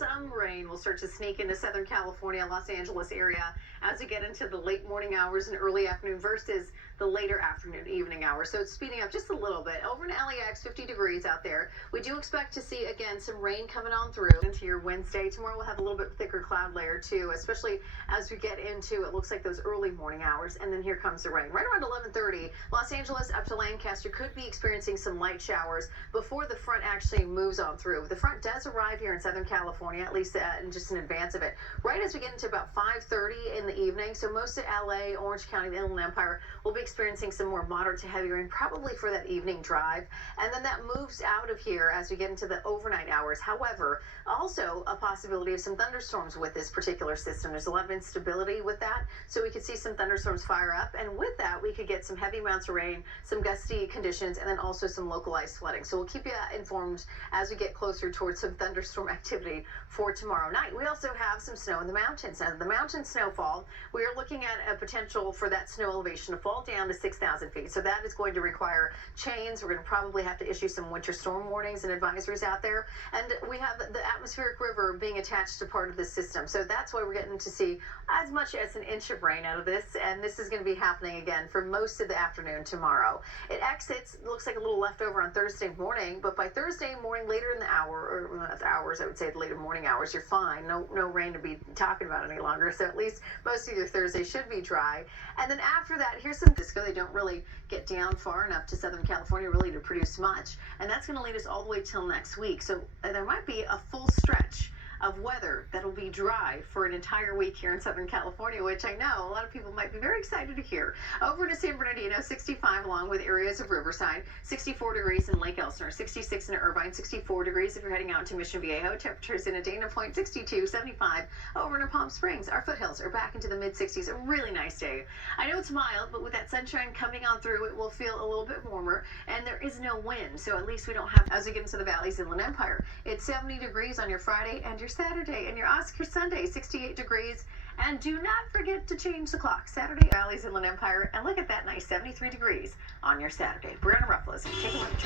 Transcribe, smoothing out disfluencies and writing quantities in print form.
Some rain will start to sneak into Southern California, Los Angeles area as we get into the late morning hours and early afternoon versus the later afternoon, evening hours. So it's speeding up just a little bit. Over in LAX, 50 degrees out there. We do expect to see, again, some rain coming on through into your Wednesday. Tomorrow we'll have a little bit thicker cloud layer too, especially as we get into, it looks like those early morning hours. And then here comes the rain. Right around 11:30, Los Angeles up to Lancaster could be experiencing some light showers before the front actually moves on through. The front does arrive here in Southern California, at least just in advance of it, right as we get into about 5:30 in the evening. So most of LA, Orange County, the Inland Empire will be experiencing some more moderate to heavy rain, probably for that evening drive. And then that moves out of here as we get into the overnight hours. However, also a possibility of some thunderstorms with this particular system. There's a lot of instability with that, so we could see some thunderstorms fire up. And with that, we could get some heavy amounts of rain, some gusty conditions, and then also some localized flooding. So we'll keep you informed as we get closer towards some thunderstorm activity for tomorrow night. We also have some snow in the mountains. Now, the mountain snowfall, we are looking at a potential for that snow elevation to fall down to 6,000 feet. So that is going to require chains. We're going to probably have to issue some winter storm warnings and advisories out there. And we have the atmospheric river being attached to part of the system. So that's why we're getting to see as much as an inch of rain out of this. And this is going to be happening again for most of the afternoon tomorrow. It exits, looks like a little leftover on Thursday morning, but by Thursday morning, later in the hour, or not the hours, I would say the later morning hours, you're fine. No rain to be talking about any longer. So at least most of your Thursday should be dry. And then after that, here's some disco. They don't really get down far enough to Southern California really to produce much. And that's going to lead us all the way till next week. So there might be a full stretch of weather that'll be dry for an entire week here in Southern California, which I know a lot of people might be very excited to hear. Over to San Bernardino, 65 along with areas of Riverside, 64 degrees in Lake Elsinore, 66 in Irvine, 64 degrees if you're heading out to Mission Viejo. Temperatures in Dana Point, 62, 75 over in Palm Springs. Our foothills are back into the mid-60s. A really nice day. I know it's mild, but with that sunshine coming on through, it will feel a little bit warmer, and there is no wind, so at least we don't have, as we get into the valleys inland empire, it's 70 degrees on your Friday and your Saturday, and your Oscar Sunday, 68 degrees. And do not forget to change the clock. Saturday, Valleys Inland Empire, and look at that nice 73 degrees on your Saturday. Brianna Ruffalo, take a look at the